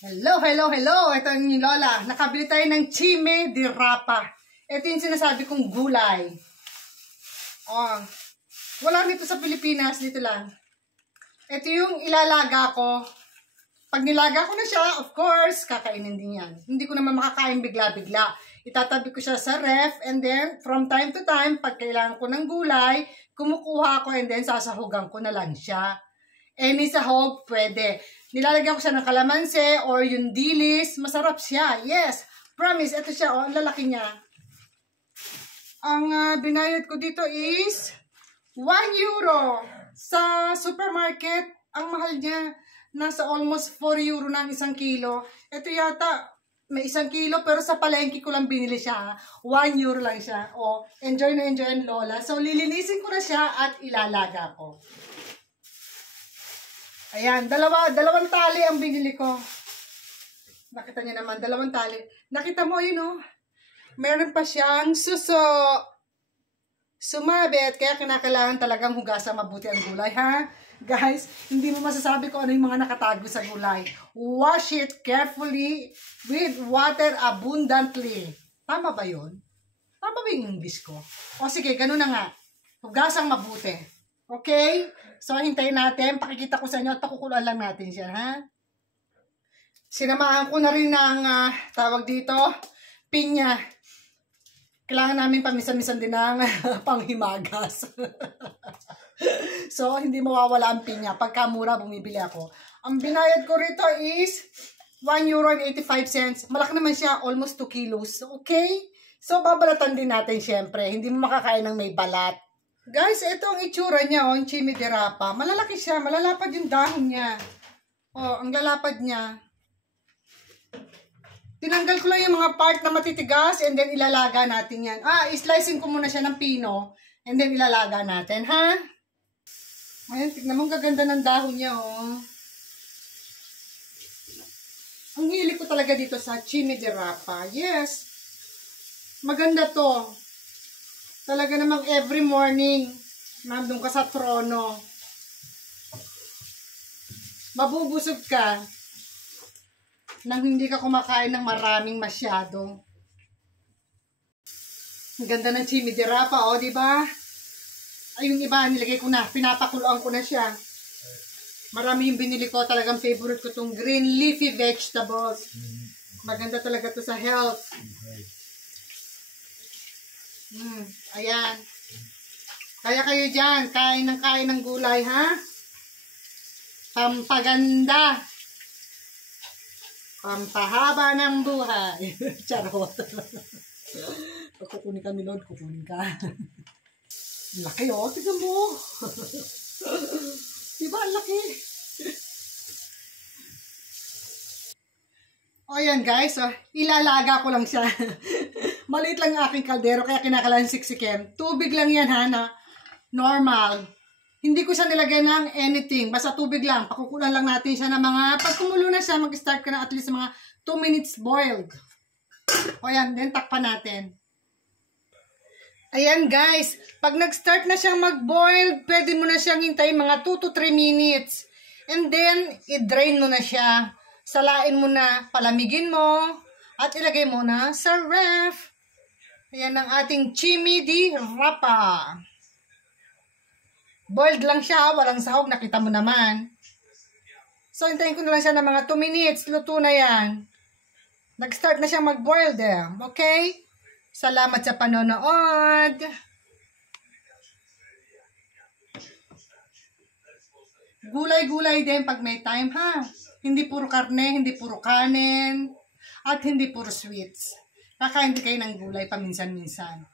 Hello, hello, hello! Ito ang inyong Lola. Nakabili tayo ng chime de rapa. Ito yung sinasabi kong gulay. Oh, wala nito sa Pilipinas, dito lang. Ito yung ilalaga ko. Pag nilaga ko na siya, of course, kakainin din yan. Hindi ko naman makakain bigla-bigla. Itatabi ko siya sa ref and then from time to time, pag kailangan ko ng gulay, kumukuha ko and then sasahugan ko na lang siya. Any sahog, pwede. Nilalagyan ko siya ng kalamansi or yung dilis. Masarap siya. Yes. Promise. Ito siya. Oh, ang lalaki niya. Ang binayad ko dito is 1 euro. Sa supermarket, ang mahal niya. Nasa almost 4 euro na ang 1 kilo. Ito yata, may 1 kilo pero sa palengke ko lang binili siya. 1 euro lang siya. Oh, enjoy na enjoy ang Lola. So, lilinisin ko na siya at ilalaga ko. Ayan, dalawang tali ang binili ko. Nakita niyo naman, 2 tali. Nakita mo yun, oh. Meron pa siyang suso. Sumabit, kaya kinakailangan talagang hugasan mabuti ang gulay, ha? Guys, hindi mo masasabi kung ano yung mga nakatago sa gulay. Wash it carefully with water abundantly. Tama ba yun? Tama ba yung English ko? O sige, ganun na nga. Hugasang mabuti. Okay? So, hintayin natin. Pakikita ko sa inyo at pakukuluan lang natin siya, ha? Sinamahan ko na rin ng, tawag dito, pinya. Kailangan namin pamisan-misan din ng panghimagas. So, hindi mawawala ang pinya. Pagka mura, bumibili ako. Ang binayad ko rito is 1 euro and 85 cents. Malaki naman siya, almost 2 kilos. Okay? So, babalatan din natin syempre. Hindi mo makakain ng may balat. Guys, ito ang itsura niya, oh, ang chime de rapa. Malalaki siya, malalapad yung dahon niya. Oh, ang lalapad niya. Tinanggal ko lang yung mga part na matitigas and then ilalaga natin yan. Islicing ko muna siya ng pino and then ilalaga natin, ha? Ayan, tignan mo, gaganda ng dahon niya, oh. Ang hilig ko talaga dito sa chime de rapa. Yes. Maganda to. Talaga namang every morning, nandun ka sa trono. Mabubusog ka nang hindi ka kumakain ng maraming masyado. Ang ganda ng chime de rapa, oh, di ba? Ay, yung iba, nilagay ko na, pinapakuluan ko na siya. Marami yung binili ko, talagang favorite ko tong green leafy vegetables. Maganda talaga to sa health. Ayan. Kaya kayo dyan, kain ng gulay, ha? Pampaganda. Pampahaba ng buhay. Charot. Pag kukunin kami, Lord, kukunin ka. Laki, oh. Tignan mo. Diba, ang laki? O, yan, guys. Ilalaga ko lang siya. Maliit lang ang aking kaldero, kaya kinakailangan siksikin. Tubig lang yan, ha, na normal. Hindi ko siya nilagay ng anything. Basta tubig lang. Pakukulan lang natin siya ng mga, pag kumulo na siya, mag-start ka na at least mga 2 minutes boiled. O yan, then takpan natin. Ayan, guys. Pag nag-start na siyang mag-boiled, pwede mo na siyang hintayin mga 2 to 3 minutes. And then, i-drain mo na siya. Salain mo na, palamigin mo, at ilagay mo na sa ref. Ayan ang ating chime de rapa. Boiled lang siya, walang sahog, nakita mo naman. So, hintayin ko na lang siya ng mga 2 minutes, luto na yan. Nag-start na siyang mag-boil there, okay? Salamat sa panonood. Gulay-gulay din pag may time, ha? Hindi puro karne, hindi puro kanin, at hindi puro sweets. Kakain din kayo ng gulay paminsan-minsan.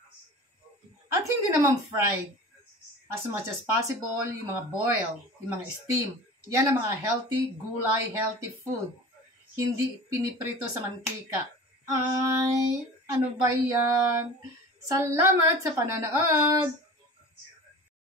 At hindi naman fried. As much as possible, yung mga boil, yung mga steam. Yan ang mga healthy gulay, healthy food. Hindi piniprito sa mantika. Ay, ano ba yan? Salamat sa panonood!